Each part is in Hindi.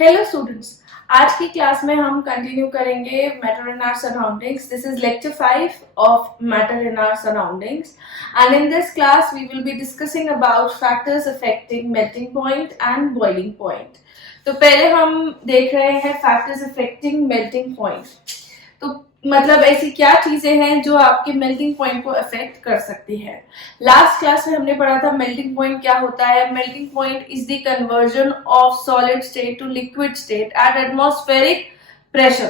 हेलो स्टूडेंट्स, आज की क्लास में हम कंटिन्यू करेंगे matter in our surroundings. This is lecture 5 of matter in our surroundings and in this class we will be discussing about factors affecting melting point and boiling point. तो पहले हम देख रहे हैं फैक्टर्स अफेक्टिंग मेल्टिंग पॉइंट. तो मतलब ऐसी क्या चीजें हैं जो आपके मेल्टिंग पॉइंट को अफेक्ट कर सकती है. लास्ट क्लास में हमने पढ़ा था मेल्टिंग पॉइंट क्या होता है. Melting point is the conversion of solid state to liquid state at atmospheric pressure.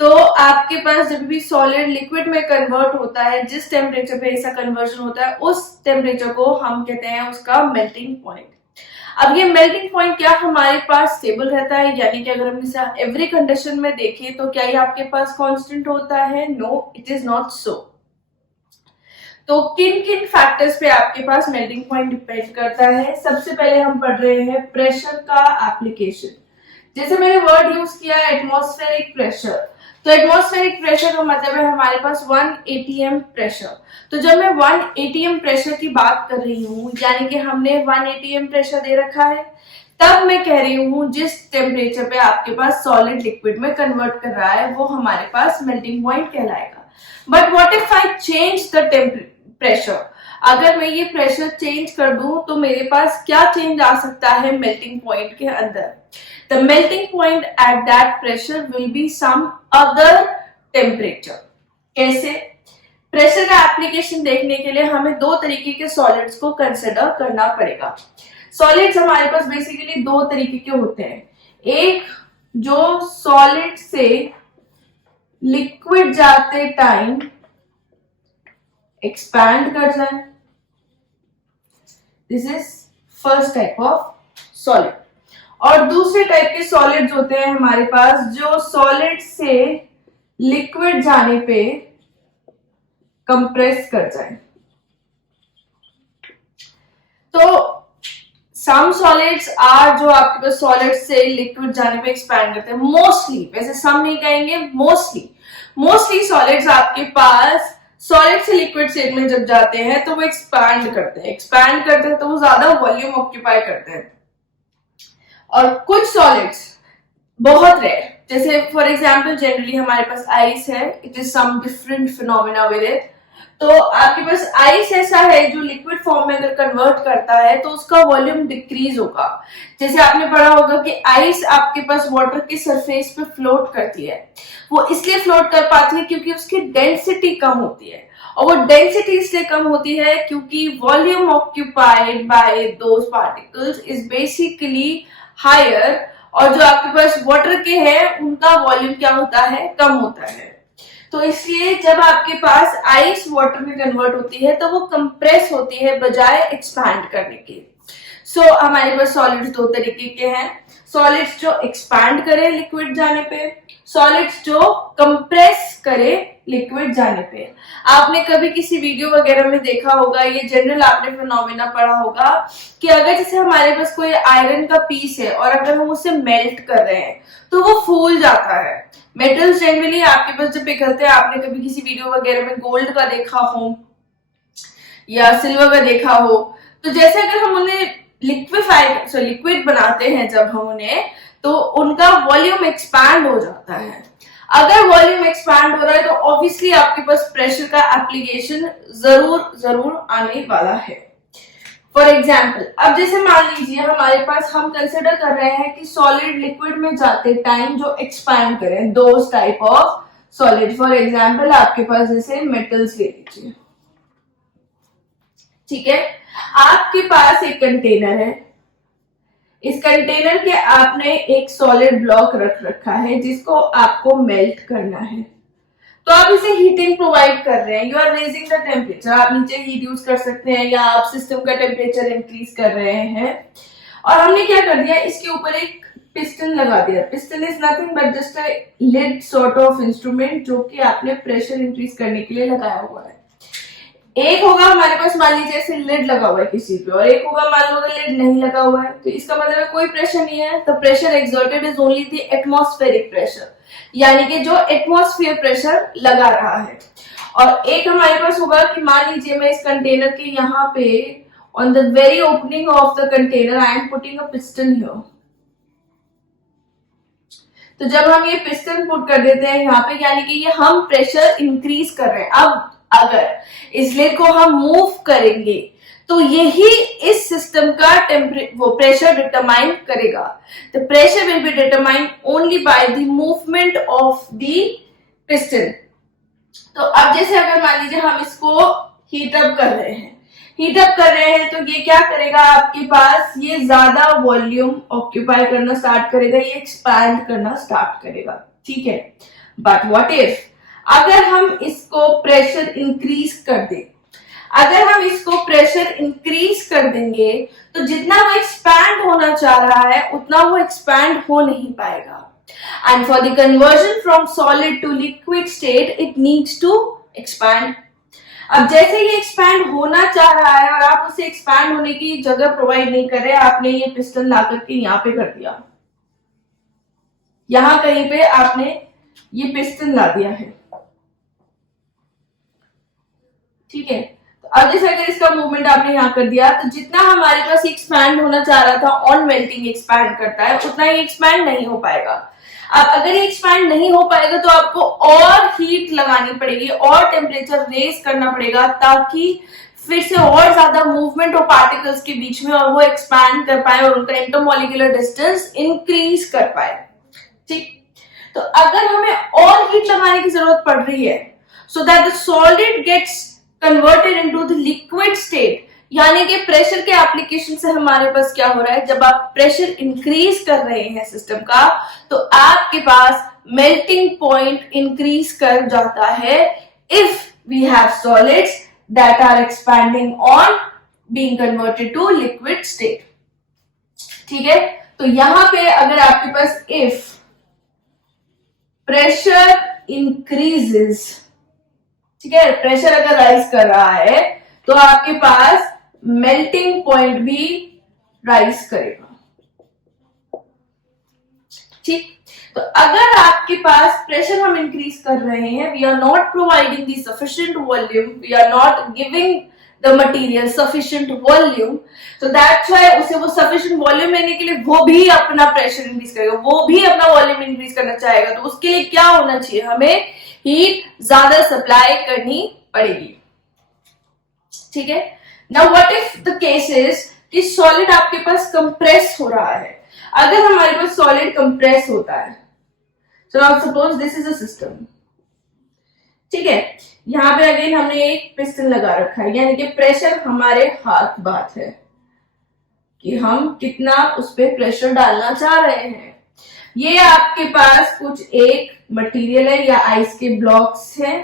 तो आपके पास जब भी सॉलिड लिक्विड में कन्वर्ट होता है, जिस टेम्परेचर पे ऐसा कन्वर्जन होता है, उस टेम्परेचर को हम कहते हैं उसका मेल्टिंग पॉइंट. अब ये मेल्टिंग पॉइंट क्या हमारे पास स्टेबल रहता है, यानी कि अगर हम इसे एवरी कंडीशन में देखें तो क्या ये आपके पास कांस्टेंट होता है? No, it is not so. तो किन किन फैक्टर्स पे आपके पास मेल्टिंग पॉइंट डिपेंड करता है. सबसे पहले हम पढ़ रहे हैं प्रेशर का एप्लीकेशन. जैसे मैंने वर्ड यूज किया एटमॉस्फेरिक प्रेशर. तो एटमॉस्फेरिक प्रेशर का मतलब है हमारे पास 1 atm प्रेशर. तो जब मैं 1 atm प्रेशर की बात कर रही हूँ, यानी कि हमने 1 atm प्रेशर दे रखा है, तब मैं कह रही हूँ जिस टेम्परेचर पे आपके पास सॉलिड लिक्विड में कन्वर्ट कर रहा है वो हमारे पास मेल्टिंग पॉइंट कहलाएगा. But what if I change the pressure. अगर मैं ये प्रेशर चेंज कर दूं तो मेरे पास क्या चेंज आ सकता है मेल्टिंग पॉइंट के अंदर. The melting point at that pressure will be some other temperature. कैसे? प्रेशर का एप्लीकेशन देखने के लिए हमें दो तरीके के सॉलिड्स को कंसिडर करना पड़ेगा. सॉलिड्स हमारे पास बेसिकली दो तरीके के होते हैं. एक जो सॉलिड से लिक्विड जाते टाइम एक्सपैंड कर जाए, this is first type of solid. और दूसरे टाइप के सॉलिड्स होते हैं हमारे पास जो सॉलिड से लिक्विड जाने पे कंप्रेस कर जाए. तो सम सॉलिड्स आर जो आपके पास सॉलिड से लिक्विड जाने पे एक्सपैंड करते हैं. मोस्टली, वैसे सम नहीं कहेंगे, मोस्टली सॉलिड्स आपके पास सॉलिड से लिक्विड स्टेट में जब जाते हैं तो वो एक्सपैंड करते हैं तो वो ज्यादा वॉल्यूम ऑक्यूपाई करते हैं. और कुछ सॉलिड्स बहुत रेयर, जैसे फॉर एग्जांपल जनरली हमारे पास आइस है, it is some different phenomena with it. तो आपके पास आइस ऐसा है जो लिक्विड फॉर्म में अगर कन्वर्ट करता है तो उसका वॉल्यूम डिक्रीज होगा. जैसे आपने पढ़ा होगा कि आइस आपके पास वाटर के सरफेस पे फ्लोट करती है. वो इसलिए फ्लोट कर पाती है क्योंकि उसकी डेंसिटी कम होती है. और वो डेंसिटी इसलिए कम होती है क्योंकि volume occupied by those particles is basically higher. और जो आपके पास वाटर के हैं उनका वॉल्यूम क्या होता है? कम होता है. तो इसलिए जब आपके पास आइस वाटर में कन्वर्ट होती है तो वो कंप्रेस होती है बजाय एक्सपैंड करने के. सो हमारे पास सॉलिड्स दो तरीके के हैं. सॉलिड्स जो एक्सपैंड करे लिक्विड जाने पे, सॉलिड्स जो कंप्रेस करे लिक्विड जाने पे. आपने कभी किसी वीडियो वगैरह में देखा होगा, ये जनरल आपने फिनोमेना पढ़ा होगा कि अगर जैसे हमारे पास कोई आयरन का पीस है और अगर हम उसे मेल्ट कर रहे हैं तो वो फूल जाता है. मेटल्स जनरली आपके पास जब पिघलते हैं, आपने कभी किसी वीडियो वगैरह में गोल्ड का देखा हो या सिल्वर का देखा हो, तो जैसे अगर हम उन्हें लिक्विड बनाते हैं जब हम उन्हें, तो उनका वॉल्यूम एक्सपैंड हो जाता है. अगर वॉल्यूम एक्सपैंड हो रहा है तो ऑब्वियसली आपके पास प्रेशर का एप्लीकेशन जरूर आने वाला है. फॉर एग्जाम्पल, अब जैसे मान लीजिए हमारे पास हम कंसिडर कर रहे हैं कि सॉलिड लिक्विड में जाते टाइम जो एक्सपैंड करें, दो type of solid. For example आपके पास जैसे मेटल्स ले लीजिए, ठीक है. आपके पास एक कंटेनर है, इस कंटेनर के आपने एक सॉलिड ब्लॉक रख रखा है जिसको आपको मेल्ट करना है. तो आप इसे हीटिंग प्रोवाइड कर रहे हैं, you are raising the temperature. आप नीचे हीट यूज कर सकते हैं या आप सिस्टम का टेम्परेचर इंक्रीज कर रहे हैं. और हमने क्या कर दिया, इसके ऊपर एक पिस्टन लगा दिया. Piston is nothing but just a lid sort of instrument जो कि आपने प्रेशर इंक्रीज करने के लिए लगाया हुआ है. एक होगा हमारे पास मान लीजिए ऐसे लिड लगा हुआ है किसी पे, और एक होगा मान लो लिड नहीं लगा हुआ है, तो इसका मतलब है कोई प्रेशर नहीं है. The pressure exerted is only the atmospheric pressure, यानी कि जो एटमॉस्फेयर प्रेशर लगा रहा है. और एक हमारे पास होगा कि मान लीजिए मैं इस कंटेनर के यहाँ पे on the very opening of the container I am putting a piston here. तो जब हम ये पिस्टन पुट कर देते हैं यहाँ पे, यानी कि ये हम प्रेशर इंक्रीज कर रहे हैं। अब अगर इस लिड को हम मूव करेंगे तो यही इस सिस्टम का वो प्रेशर डिटरमाइन करेगा। The pressure will be determined only by the movement of the piston. तो अब जैसे अगर मान लीजिए हम इसको हीट अप कर रहे हैं, तो ये क्या करेगा, आपके पास ये ज्यादा वॉल्यूम ऑक्यूपाई करना स्टार्ट करेगा, ये एक्सपैंड करना स्टार्ट करेगा, ठीक है। बट व्हाट इफ अगर हम इसको प्रेशर इंक्रीज कर दें, देंगे तो जितना वो एक्सपैंड होना चाह रहा है उतना वो एक्सपैंड हो नहीं पाएगा। And for the conversion from solid to liquid state, it needs to expand. अब जैसे ये एक्सपैंड होना चाह रहा है और आप उसे एक्सपैंड होने की जगह प्रोवाइड नहीं कर रहे, आपने ये पिस्टन ला करके यहाँ पे कर दिया, यहां कहीं पे आपने ये पिस्टन ला दिया है, ठीक है। तो अब जैसे अगर इसका मूवमेंट आपने यहाँ कर दिया तो जितना हमारे पास एक्सपैंड होना चाह रहा था, ऑन मेल्टिंग एक्सपैंड करता है, उतना ही एक्सपैंड नहीं हो पाएगा। अब अगर ये एक्सपैंड नहीं हो पाएगा तो आपको और हीट लगानी पड़ेगी और टेम्परेचर रेज करना पड़ेगा ताकि फिर से और ज्यादा मूवमेंट हो पार्टिकल्स के बीच में और वो एक्सपैंड कर पाए और उनका इंटरमॉलिक्यूलर डिस्टेंस इंक्रीज कर पाए, ठीक। तो अगर हमें और हीट लगाने की जरूरत पड़ रही है so that the solid gets converted into the liquid state, यानी कि प्रेशर के एप्लीकेशन से हमारे पास क्या हो रहा है, जब आप प्रेशर इंक्रीज कर रहे हैं सिस्टम का तो आपके पास मेल्टिंग पॉइंट इंक्रीज कर जाता है if we have solids that are expanding on being converted to liquid state, ठीक है। तो यहां पे अगर आपके पास इफ प्रेशर इंक्रीजेस, ठीक है, प्रेशर अगर राइज कर रहा है तो आपके पास मेल्टिंग पॉइंट भी राइज करेगा, ठीक। तो अगर आपके पास प्रेशर हम इंक्रीज कर रहे हैं, we are not providing the sufficient volume, we are not giving the material sufficient volume, तो दैट्स व्हाई उसे वो सफिशिएंट वॉल्यूम लेने के लिए वो भी अपना प्रेशर इंक्रीज करेगा, वो भी अपना वॉल्यूम इंक्रीज करना चाहेगा। तो उसके लिए क्या होना चाहिए, हमें हीट ज्यादा सप्लाई करनी पड़ेगी, ठीक है। Now what if the case is कि सॉलिड आपके पास कंप्रेस हो रहा है। अगर हमारे पास सॉलिड कंप्रेस होता है, so now suppose this is a system, ठीक है, यहां पे अगेन हमने एक पिस्टन लगा रखा है, यानी कि प्रेशर हमारे हाथ बात है कि हम कितना उस पर प्रेशर डालना चाह रहे हैं। ये आपके पास कुछ एक मटेरियल है या आइस के ब्लॉक्स हैं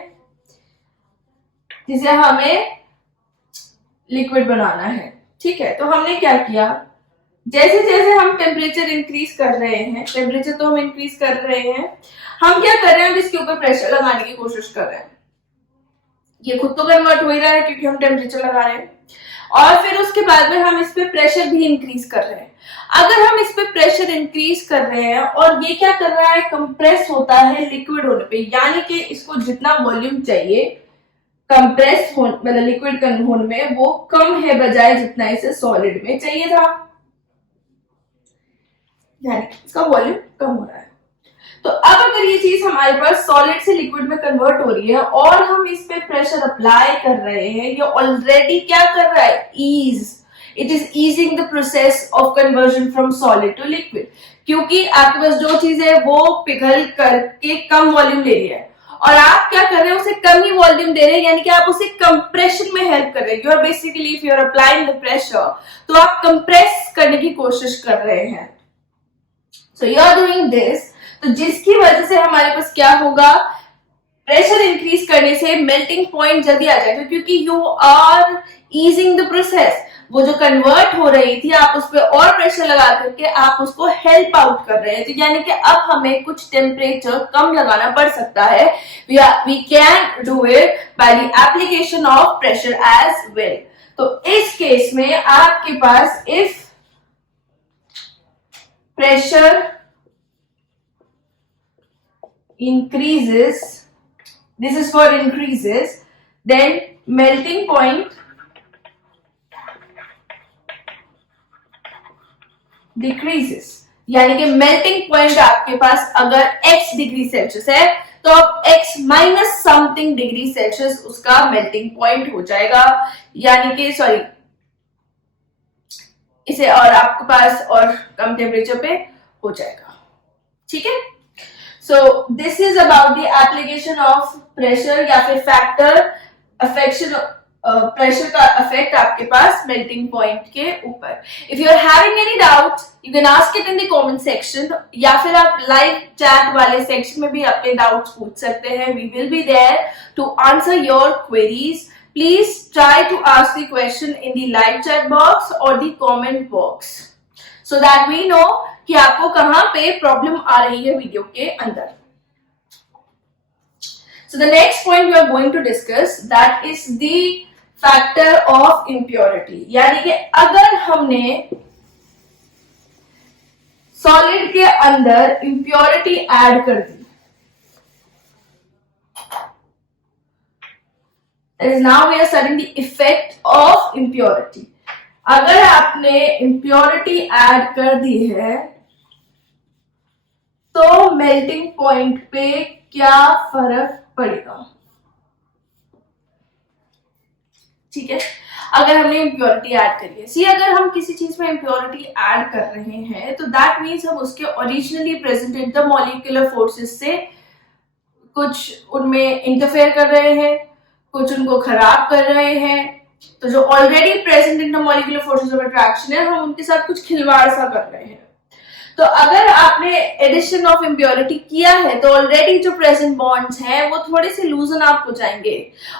जिसे हमें लिक्विड बनाना है, ठीक है। तो हमने क्या किया, जैसे जैसे हम टेम्परेचर इंक्रीज कर रहे हैं, टेम्परेचर तो हम इंक्रीज कर रहे हैं, हम क्या कर रहे हैं, अब इसके ऊपर प्रेशर लगाने की कोशिश कर रहे हैं। ये खुद तो कन्वर्ट हो ही रहा है क्योंकि हम टेम्परेचर लगा रहे हैं, और फिर उसके बाद में हम इस पे प्रेशर भी इंक्रीज कर रहे हैं। अगर हम इस पे प्रेशर इंक्रीज कर रहे हैं और ये क्या कर रहा है, कंप्रेस होता है लिक्विड होने पे, यानी कि इसको जितना वॉल्यूम चाहिए कंप्रेस हो मतलब लिक्विड होने में वो कम है बजाय जितना इसे सॉलिड में चाहिए था, यानी इसका वॉल्यूम कम हो रहा है। तो अब अगर ये चीज हमारे पास सॉलिड से लिक्विड में कन्वर्ट हो रही है और हम इस पे प्रेशर अप्लाई कर रहे हैं, ये ऑलरेडी क्या कर रहा है, it is easing the process of conversion from solid to liquid, क्योंकि आपके पास जो चीज है वो पिघल करके कम वॉल्यूम ले रही है और आप क्या कर रहे हैं, उसे कम ही वॉल्यूम दे रहे हैं, यानी कि आप उसे कंप्रेशन में हेल्प कर रहे हैं। You are basically if you are applying the pressure, तो आप कंप्रेस करने की कोशिश कर रहे हैं। So you are doing this, तो जिसकी वजह से हमारे पास क्या होगा, प्रेशर इंक्रीज करने से मेल्टिंग पॉइंट जल्दी आ जाएगा, क्योंकि you are easing the process. वो जो कन्वर्ट हो रही थी आप उस पर और प्रेशर लगा करके आप उसको हेल्प आउट कर रहे हैं, तो यानी कि अब हमें कुछ टेम्परेचर कम लगाना पड़ सकता है। We can do it by the application of pressure as well. तो इस केस में आपके पास if pressure increases, this is for increases, then melting point decreases, यानी कि मेल्टिंग पॉइंट आपके पास अगर x डिग्री सेल्सियस है तो अब x minus something degree Celsius उसका मेल्टिंग पॉइंट हो जाएगा, यानी कि सॉरी इसे और आपके पास और कम टेम्परेचर पे हो जाएगा। ठीक है, so this is about the application of pressure या फिर फैक्टर अफेक्शन प्रेशर का इफेक्ट आपके पास मेल्टिंग पॉइंट के ऊपर। If you are having any doubt you can ask it in the comment section, या फिर आप लाइव चैट वाले सेक्शन में भी अपने डाउट्स पूछ सकते हैं। We will be there to answer your queries. Please try to ask the question in the live chat box or the comment box so that we know कि आपको कहां पे प्रॉब्लम आ रही है वीडियो के अंदर। So the next point we are going to discuss that is the factor of impurity, यानी कि अगर हमने सॉलिड के अंदर impurity ऐड कर दी, is now we are studying the effect of impurity। अगर आपने impurity ऐड कर दी है तो मेल्टिंग पॉइंट पे क्या फर्क पड़ेगा। ठीक है, अगर हमने impurity ऐड करी है, सी अगर हम किसी चीज में impurity ऐड कर रहे हैं तो दैट मीन्स हम उसके originally presented the molecular forces से कुछ उनमें इंटरफेयर कर रहे हैं, कुछ उनको खराब कर रहे हैं। तो जो already present in the molecular forces of attraction है हम उनके साथ कुछ खिलवाड़ सा कर रहे हैं। तो अगर आपने एडिशन ऑफ इम्प्योरिटी किया है तो ऑलरेडी जो प्रेजेंट बॉन्ड्स हैं वो थोड़े से लूजन अप हो जाएंगे,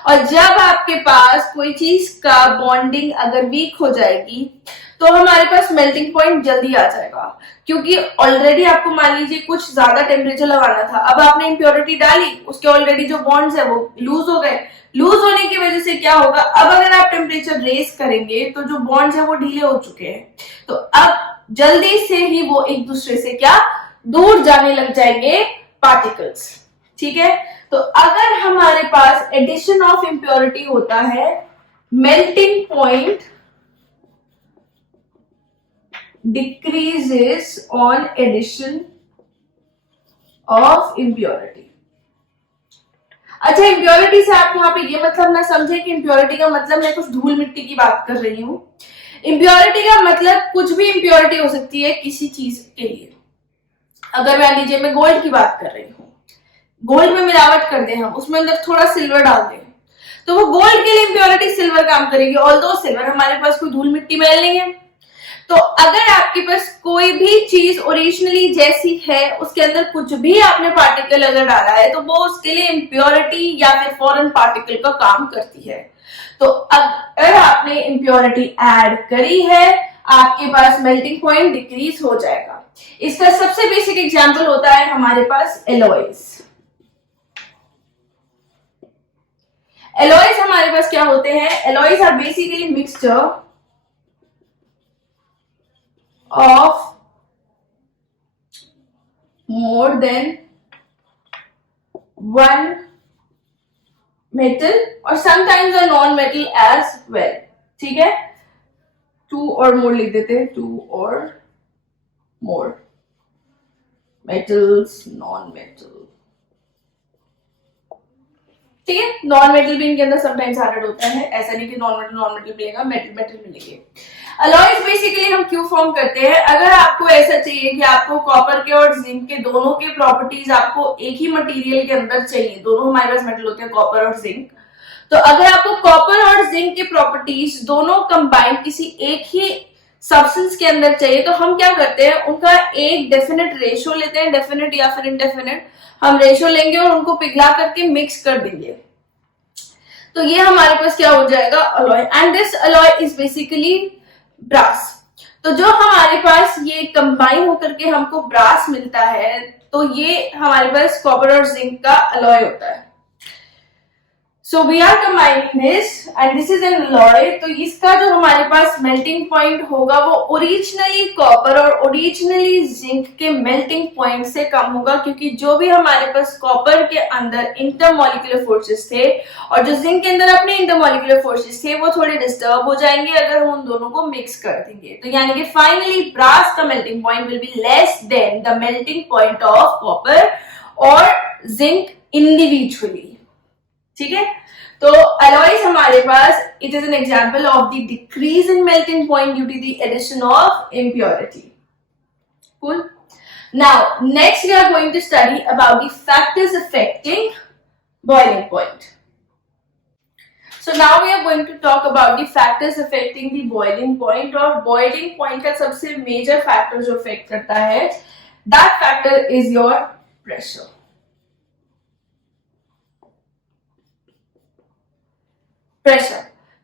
और जब आपके पास कोई चीज का बॉन्डिंग अगर वीक हो जाएगी तो हमारे पास मेल्टिंग पॉइंट जल्दी आ जाएगा, क्योंकि ऑलरेडी आपको मान लीजिए कुछ ज्यादा टेम्परेचर लगाना था, अब आपने इम्प्योरिटी डाली, उसके ऑलरेडी जो बॉन्ड्स है वो लूज हो गए। लूज होने की वजह से क्या होगा, अब अगर आप टेम्परेचर रेस करेंगे तो जो बॉन्ड्स है वो ढीले हो चुके हैं, तो अब जल्दी से ही वो एक दूसरे से क्या दूर जाने लग जाएंगे पार्टिकल्स। ठीक है, तो अगर हमारे पास एडिशन ऑफ इम्प्योरिटी होता है melting point decreases on addition of impurity। अच्छा, इम्प्योरिटी से आप यहाँ पे ये मतलब ना समझे कि इम्प्योरिटी का मतलब मैं कुछ धूल मिट्टी की बात कर रही हूँ। इम्प्योरिटी का मतलब कुछ भी इम्प्योरिटी हो सकती है किसी चीज के लिए। अगर मान लीजिए मैं गोल्ड की बात कर रही हूँ, गोल्ड में मिलावट कर दे हम, उसमें अंदर थोड़ा सिल्वर डाल दें तो वो गोल्ड के लिए इम्प्योरिटी सिल्वर काम करेगी, ऑल्दो सिल्वर हमारे पास कोई धूल मिट्टी मैल नहीं है। तो अगर आपके पास कोई भी चीज ओरिजिनली जैसी है उसके अंदर कुछ भी आपने पार्टिकल अगर डाला है तो वो उसके लिए इम्प्योरिटी या फिर फॉरेन पार्टिकल का काम करती है। तो अगर आपने इम्प्योरिटी ऐड करी है आपके पास मेल्टिंग पॉइंट डिक्रीज हो जाएगा। इसका सबसे बेसिक एग्जांपल होता है हमारे पास एलॉयज। एलॉयज हमारे पास क्या होते हैं, alloys are basically mixture of more than one metal or sometimes a non-metal as well। ठीक है, टू और मोर लिख देते हैं, टू और मोर मेटल्स, नॉन मेटल। ठीक है, नॉन मेटल भी इनके अंदर समटाइम्स एडेड होता है, ऐसा नहीं कि नॉन मेटल मिलेगा, मेटल मिलेंगे। अलॉयज बेसिकली हम क्यों फॉर्म करते हैं, अगर आपको ऐसा चाहिए कि आपको कॉपर के और जिंक के दोनों के प्रॉपर्टीज आपको एक ही मटेरियल के अंदर चाहिए, दोनों हमारे पास मेटल होते हैं कॉपर और जिंक, तो अगर आपको कॉपर और जिंक के प्रॉपर्टीज दोनों कंबाइंड किसी एक ही सब्सटेंस के अंदर चाहिए तो हम क्या करते हैं, उनका एक डेफिनेट रेशियो लेते हैं, डेफिनेट या फिर इनडेफिनेट हम रेशियो लेंगे और उनको पिघला करके मिक्स कर देंगे, तो ये हमारे पास क्या हो जाएगा, alloy. And this alloy is basically brass. तो जो हमारे पास ये कंबाइन होकर के हमको ब्रास मिलता है तो ये हमारे पास कॉपर और जिंक का अलॉय होता है। So we are combining this and this is an alloy. तो इसका जो हमारे पास मेल्टिंग पॉइंट होगा वो ओरिजिनली कॉपर और ओरिजिनली जिंक के मेल्टिंग पॉइंट से कम होगा, क्योंकि जो भी हमारे पास कॉपर के अंदर इंटरमॉलिक्यूलर फोर्सेस थे और जो जिंक के अंदर अपने इंटरमॉलिक्यूलर फोर्सेस थे वो थोड़े डिस्टर्ब हो जाएंगे अगर हम उन दोनों को मिक्स कर देंगे। तो यानी कि फाइनली ब्रास का melting point will be less than the melting point of copper और जिंक इंडिविजुअली। ठीक है, तो अलॉयज हमारे पास it is an example of the decrease in melting point due to the addition of impurity. Cool. Now next we are going to study about the factors affecting boiling point. So now we are going to talk about the factors affecting the boiling point। और boiling point का सबसे major factor जो affect करता है that factor is your pressure। Pressure,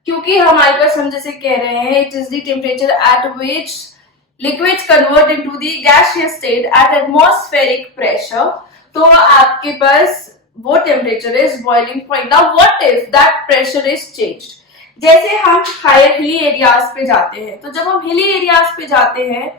क्योंकि हमारे पास हम जैसे कह रहे हैं it is the temperature at which liquids convert into the gaseous state at atmospheric pressure. तो आपके पास वो temperature is boiling point. Now what if that pressure is changed. जैसे हम हायर हिली एरियाज पे जाते हैं, तो जब हम हिली एरियाज पे जाते हैं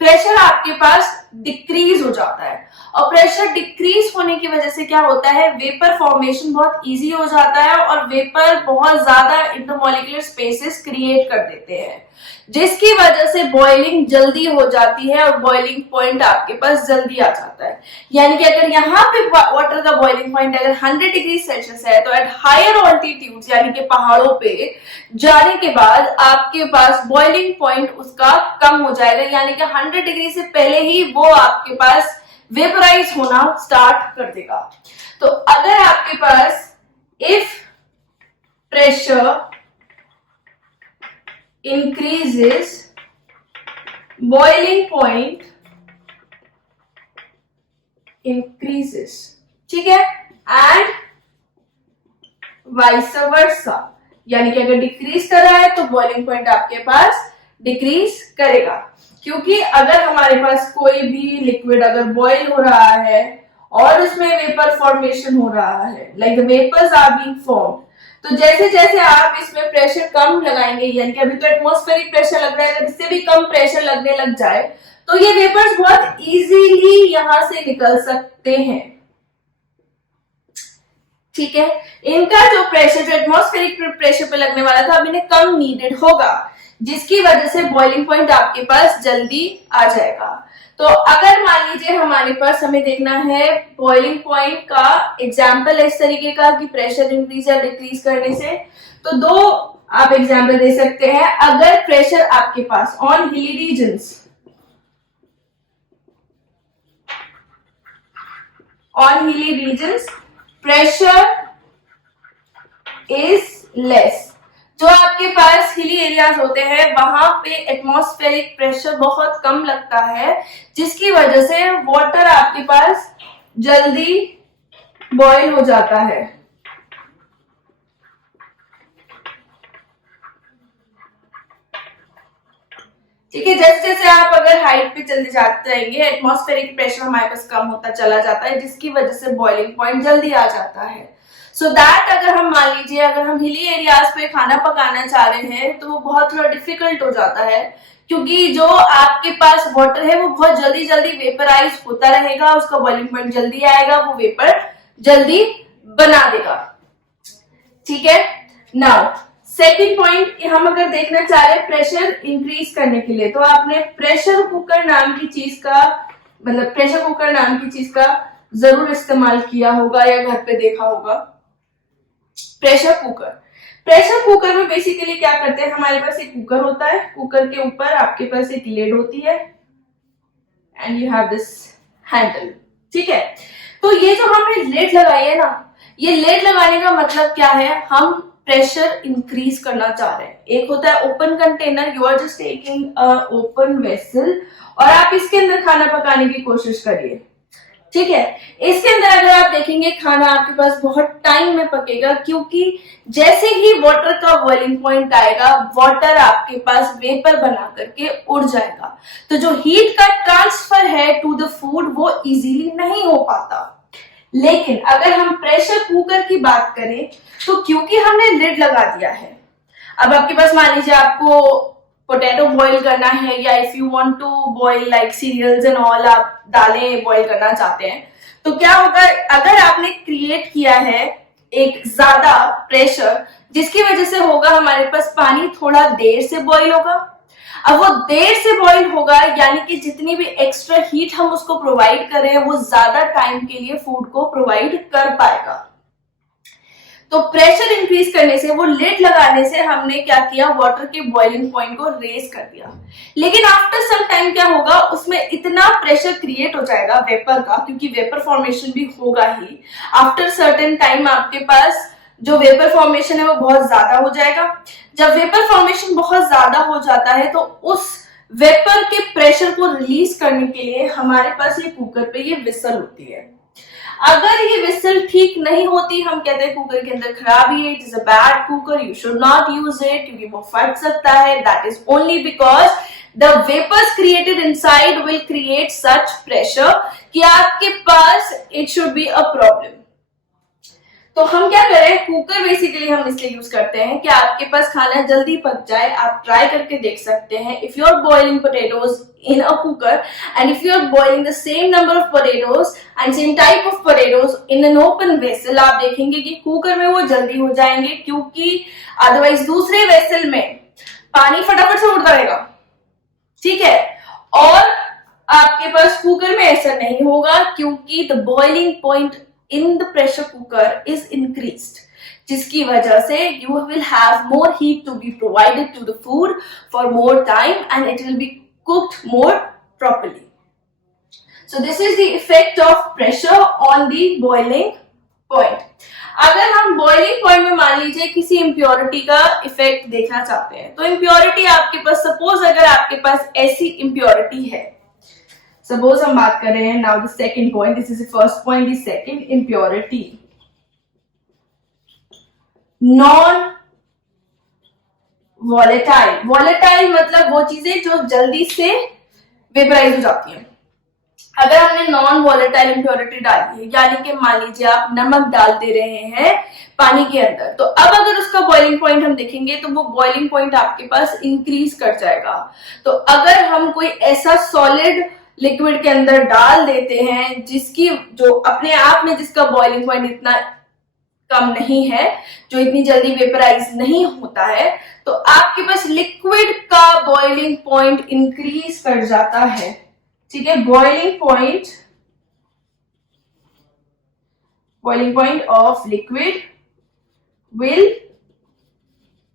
प्रेशर आपके पास डिक्रीज हो जाता है, और प्रेशर डिक्रीज होने की वजह से क्या होता है, वेपर फॉर्मेशन बहुत इजी हो जाता है और वेपर बहुत ज्यादा इंटरमॉलिक्यूलर स्पेसेस क्रिएट कर देते हैं, जिसकी वजह से बॉइलिंग जल्दी हो जाती है और बॉइलिंग पॉइंट आपके पास जल्दी आ जाता है। यानी कि अगर यहाँ पे वाटर का बॉइलिंग पॉइंट अगर 100 डिग्री सेल्सियस है, तो एट हायर ऑल्टीट्यूड यानी कि पहाड़ों पे जाने के बाद आपके पास बॉइलिंग पॉइंट उसका कम हो जाएगा, यानी कि 100 डिग्री से पहले ही वो आपके पास वेपराइज होना स्टार्ट कर देगा। तो अगर आपके पास if pressure increases boiling point increases, ठीक है, and vice versa, यानी कि अगर डिक्रीज कर रहा है तो बॉइलिंग पॉइंट आपके पास डिक्रीज करेगा। क्योंकि अगर हमारे पास कोई भी लिक्विड अगर बॉइल हो रहा है और उसमें वेपर फॉर्मेशन हो रहा है, like the vapours are being formed, तो जैसे जैसे आप इसमें प्रेशर कम लगाएंगे, यानी कि अभी तो एटमॉस्फेरिक प्रेशर लग रहा है, अगर इससे भी कम प्रेशर लगने लग जाए तो ये वेपर्स बहुत इजीली यहां से निकल सकते हैं। ठीक है, इनका जो प्रेशर जो एटमॉस्फेरिक प्रेशर पे लगने वाला था अब इन्हें कम नीडेड होगा, जिसकी वजह से बॉइलिंग पॉइंट आपके पास जल्दी आ जाएगा। तो अगर मान लीजिए हमारे पास हमें देखना है बॉइलिंग पॉइंट का एग्जाम्पल इस तरीके का कि प्रेशर इंक्रीज या डिक्रीज करने से, तो दो आप एग्जाम्पल दे सकते हैं। अगर प्रेशर आपके पास on hilly regions, pressure is less, जो आपके पास हिली एरियाज होते हैं वहां पे एटमॉस्फेरिक प्रेशर बहुत कम लगता है, जिसकी वजह से वाटर आपके पास जल्दी बॉयल हो जाता है। ठीक है, जैसे जैसे आप अगर हाइट पे चलते जाते रहेंगे एटमॉस्फेरिक प्रेशर हमारे पास कम होता चला जाता है, जिसकी वजह से बॉइलिंग पॉइंट जल्दी आ जाता है। सो दैट अगर हम मान लीजिए अगर हम हिली एरियाज पे खाना पकाना चाह रहे हैं तो वो बहुत थोड़ा डिफिकल्ट हो जाता है, क्योंकि जो आपके पास वाटर है वो बहुत जल्दी जल्दी वेपराइज होता रहेगा, उसका बॉइलिंग पॉइंट जल्दी आएगा, वो वेपर जल्दी बना देगा। ठीक है, नाउ सेकेंड पॉइंट हम अगर देखना चाह रहे हैं प्रेशर इंक्रीज करने के लिए, तो आपने प्रेशर कुकर नाम की चीज का मतलब प्रेशर कुकर नाम की चीज का जरूर इस्तेमाल किया होगा या घर पे देखा होगा। प्रेशर कुकर में बेसिकली क्या करते हैं, हमारे पास एक कुकर होता है, कुकर के ऊपर आपके पास एक लिड होती है and you have this handle. ठीक है, तो ये जो हमने लिड लगाई है ना, ये लिड लगाने का मतलब क्या है, हम प्रेशर इंक्रीज करना चाह रहे हैं। एक होता है open container, you are just taking a open vessel और आप इसके अंदर खाना पकाने की कोशिश करिए। ठीक है, इसके अंदर अगर आप देखेंगे खाना आपके पास बहुत टाइम में पकेगा, क्योंकि जैसे ही वाटर का बॉइलिंग पॉइंट आएगा वाटर आपके पास वेपर बना करके उड़ जाएगा, तो जो हीट का ट्रांसफर है टू द फूड वो इजीली नहीं हो पाता। लेकिन अगर हम प्रेशर कुकर की बात करें तो क्योंकि हमने लिड लगा दिया है, अब आपके पास मान लीजिए आपको पोटैटो बॉईल करना है या if you want to boil like cereals and all, आप दालें बॉईल करना चाहते हैं, तो क्या होगा, अगर आपने क्रिएट किया है एक ज्यादा प्रेशर जिसकी वजह से होगा हमारे पास पानी थोड़ा देर से बॉईल होगा। अब वो देर से बॉईल होगा यानी कि जितनी भी एक्स्ट्रा हीट हम उसको प्रोवाइड कर रहे हैं वो ज्यादा टाइम के लिए फूड को प्रोवाइड कर पाएगा। तो प्रेशर इंक्रीज करने से, वो लिड लगाने से हमने क्या किया, वाटर के बॉइलिंग पॉइंट को रेज कर दिया। लेकिन आफ्टर सम टाइम क्या होगा, उसमें इतना प्रेशर क्रिएट हो जाएगा वेपर का, क्योंकि वेपर फॉर्मेशन भी होगा ही। आफ्टर सर्टेन टाइम आपके पास जो वेपर फॉर्मेशन है वो बहुत ज्यादा हो जाएगा। जब वेपर फॉर्मेशन बहुत ज्यादा हो जाता है तो उस वेपर के प्रेशर को रिलीज करने के लिए हमारे पास ये कुकर पे ये विसल होती है। अगर ये विसल ठीक नहीं होती, हम कहते हैं कुकर के अंदर खराबी है, it is a bad cooker, you should not use it, क्योंकि वो फट सकता है। That is only because the vapours created inside will create such pressure कि आपके पास it should be a problem. तो हम क्या करें, कुकर बेसिकली हम इसलिए यूज करते हैं कि आपके पास खाना जल्दी पक जाए। आप ट्राई करके देख सकते हैं, if you are boiling potatoes in a cooker and if you are boiling the same number of potatoes and same type of potatoes in an open vessel, आप देखेंगे कि कुकर में वो जल्दी हो जाएंगे, क्योंकि अदरवाइज दूसरे वेसल में पानी फटाफट से उड़ता रहेगा, ठीक है। और आपके पास कुकर में ऐसा नहीं होगा क्योंकि the boiling point in the pressure cooker is increased, जिसकी वजह से you will have more heat to be provided to the food for more time and it will be cooked more properly. So this is the effect of pressure on the boiling point. अगर हम boiling point में मान लीजिए किसी impurity का effect देखना चाहते हैं, तो impurity आपके पास, suppose अगर आपके पास ऐसी impurity है, suppose हम बात कर रहे हैं now the second point, this is the first point, the second impurity, non volatile मतलब वो चीजें जो जल्दी से वेपराइज हो जाती हैं। अगर हमने नॉन वॉलेटाइल इंप्योरिटी डाली है, यानी कि मान लीजिए आप नमक डाल दे रहे हैं पानी के अंदर, तो अब अगर उसका बॉइलिंग पॉइंट हम देखेंगे तो वो बॉइलिंग पॉइंट आपके पास इंक्रीज कर जाएगा। तो अगर हम कोई ऐसा सॉलिड लिक्विड के अंदर डाल देते हैं जिसकी जो अपने आप में जिसका बॉइलिंग पॉइंट इतना कम नहीं है, जो इतनी जल्दी वेपराइज नहीं होता है, तो आपके पास लिक्विड का बॉइलिंग पॉइंट इंक्रीज कर जाता है, ठीक है। Boiling point of liquid will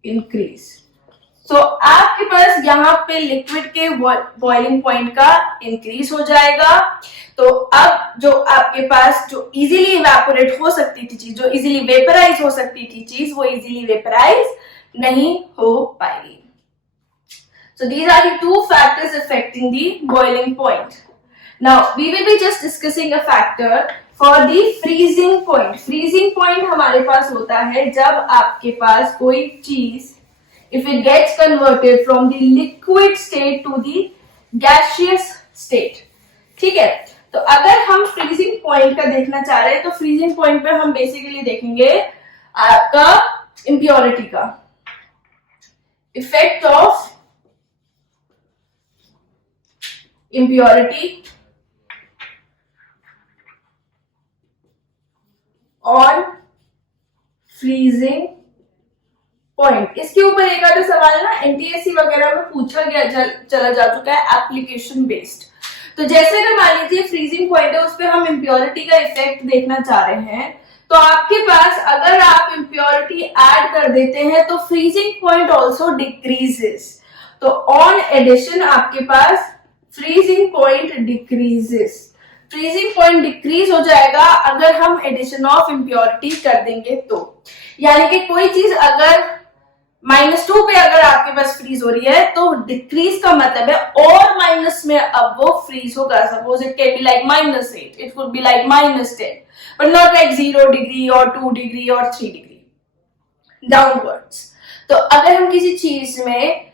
increase. So आपके पास यहाँ पे लिक्विड के बॉइलिंग पॉइंट का इंक्रीज हो जाएगा। तो अब जो आपके पास जो इजीली इवेपोरेट हो सकती थी चीज, जो इजीली वेपराइज हो सकती थी चीज, वो इजीली वेपराइज नहीं हो पाएगी। So these are the two factors affecting the boiling point. Now we will be just discussing a factor for the freezing point. Freezing point हमारे पास होता है जब आपके पास कोई चीज, if it gets converted from the liquid state to the gaseous state, ठीक है। तो अगर हम फ्रीजिंग पॉइंट का देखना चाह रहे हैं तो फ्रीजिंग पॉइंट पे हम बेसिकली देखेंगे आपका इम्प्योरिटी का effect of impurity on freezing point. इसके ऊपर एक आधा सवाल ना एनटीएससी वगैरह में पूछा गया, चला जा चुका है, एप्लीकेशन बेस्ड। तो जैसे अगर मान लीजिए फ्रीजिंग पॉइंट है, उस पर हम इम्प्योरिटी का इफेक्ट देखना चाह रहे हैं, तो आपके पास अगर आप इम्प्योरिटी ऐड कर देते हैं तो फ्रीजिंग पॉइंट ऑल्सो डिक्रीजेस। तो ऑन एडिशन आपके पास freezing point decreases, freezing point decrease हो जाएगा अगर हम एडिशन ऑफ इम्प्योरिटी कर देंगे तो। यानी कि कोई चीज अगर -2 पे अगर आपके पास फ्रीज हो रही है तो डिक्रीज का मतलब है और माइनस में अब वो फ्रीज होगा। Suppose it can be like -8, it could be like -10, but not like 0 degree और 2 डिग्री और 3 डिग्री डाउनवर्ड्स। तो अगर हम किसी चीज में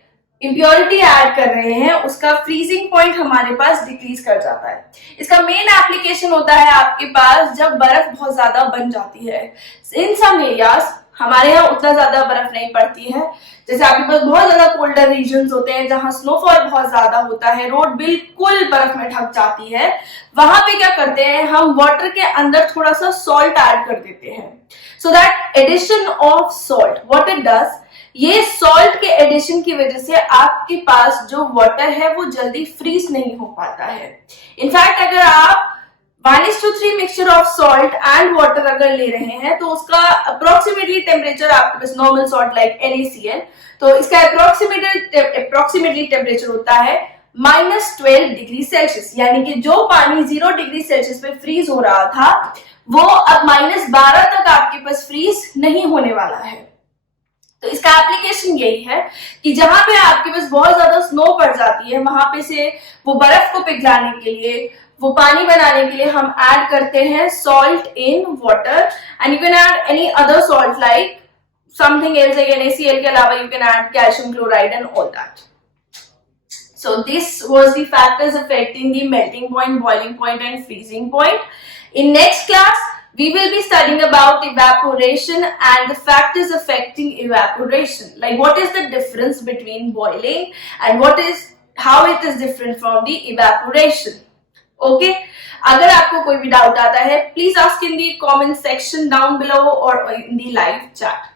इम्प्योरिटी ऐड कर रहे हैं उसका फ्रीजिंग पॉइंट हमारे पास डिक्रीज कर जाता है। इसका मेन एप्लीकेशन होता है आपके पास जब बर्फ बहुत ज्यादा बन जाती है। इन सम एरियाज, हमारे यहाँ उतना ज्यादा बर्फ नहीं पड़ती है, जैसे आपके पास बहुत ज्यादा कोल्डर रीजन्स होते हैं जहां स्नोफॉल बहुत ज्यादा होता है, रोड बिल्कुल बर्फ में ढक जाती है, वहां पे क्या करते हैं हम वाटर के अंदर थोड़ा सा सॉल्ट ऐड कर देते हैं। So that addition of salt what it does, ये सॉल्ट के एडिशन की वजह से आपके पास जो वाटर है वो जल्दी फ्रीज नहीं हो पाता है। इनफैक्ट अगर आप 1:3 mixture of salt and water अगर ले रहे हैं तो उसका अप्रोक्सीमेटली टेम्परेचर आपके पास नॉर्मल सॉल्ट लाइक NaCl, तो इसका अप्रोक्सीमेटली टेम्परेचर होता है -12 डिग्री सेल्सियस, यानी कि जो पानी 0 डिग्री सेल्सियस पे फ्रीज हो रहा था वो अब -12 तक आपके पास फ्रीज नहीं होने वाला है। तो इसका एप्लीकेशन यही है कि जहां पे आपके पास बहुत ज्यादा स्नो पड़ जाती है वहां पे से वो बर्फ को पिघलाने के लिए, वो पानी बनाने के लिए हम ऐड करते हैं salt in water, and you can add any other salt like something else, like NaCl के अलावा you can add calcium chloride and all that. So this was the factors affecting the melting point, boiling point and freezing point. In next class, we will be studying about evaporation and the factors affecting evaporation. Like what is the difference between boiling and how it is different from the evaporation. Okay? अगर आपको कोई भी डाउट आता है, please ask in the comment section down below or in the live chat.